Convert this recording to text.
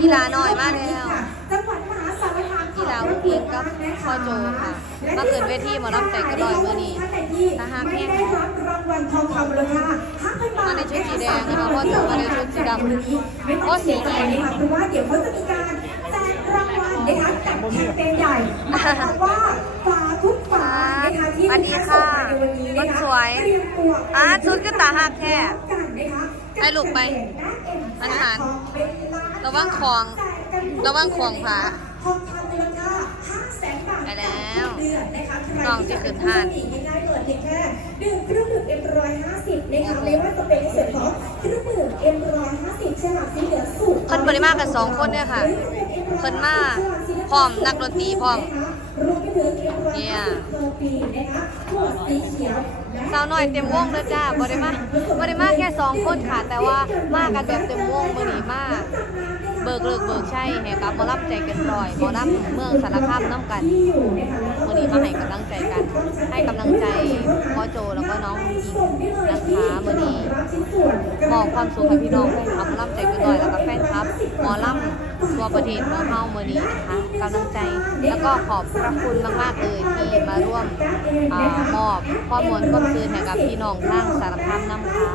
กีฬาหน่อยมากแล้วจังหวัดมหาสารคามกีฬาอุ้งอิงกับพ่อโจค่ะมาเกิดเวทีหมอลำใจกระดอยมื้อนี้นะฮะไม่ได้รับรางวัลทองคำมูลค่า5,000บาทมาในชุดสีแดงนะคะพ่อโจมาในชุดสีดำไม่โอ้ต้องสีเสียใจดีนะคะเพราะว่าเดี๋ยวเขาจะมีการแจกรางวัลนะคะกับแคมเปญใหญ่หมายความว่าฝาทุกฝานะคะที่สวัสดีค่ะลูกค้าส่งมาในวันนี้คนะนคะสวยเตรียมตัวอะชุดก็ตาหักแท้กันนะคะให้ลูกไปกับแคมเปญ ระวังของ ระวังของพระทองคำมูลค่า5แสนบาทไปแล้วเดือนนะคะใครน้องสิขึ้นห้านที่ง่ายๆเลยเพียงแค่ดื่มเครื่องดื่ม M150 นะคะไม่ว่าจะเป็นในส่วนของเครื่องดื่ม M150 ฉลากสีเหลืองสูตรเพิ่นบ่ได้มากันสองคนเนี่ยค่ะเพิ่นมาพร้อมนักดนตรีพร้อมรวมไปถึง M150 เนี่ยเพอร์ปีนะคะขวด สีเขียวสาวน้อยเต็มวงเลยจ้าบ่ได้มาบ่ได้มาแค่สองคนค่ะ แต่ว่ามากันแบบเต็มวงมือนีมาเบิกเลิกเบิกใช่ให้กับหมอลำใจกันรอยหมอลำเมืองสารคามน้ำกันมื้อนี้มาให้กำลังใจกัน ให้กำลังใจพ่อโจแล้วก็น้องอิงนะคะมื้อนี้มอบความสุขให้พี่น้องแฟนคลับมอลำใจกันรอยแล้วก็แฟนคลับหมอลำ ทั่วประเทศของเฮามื้อนี้นะคะกำลังใจแล้วก็ขอบพระคุณมากๆเลยที่มาร่วมอมอบข้อมูลความคืนให้กับพี่น้องทางสารคามน้ำค่ะ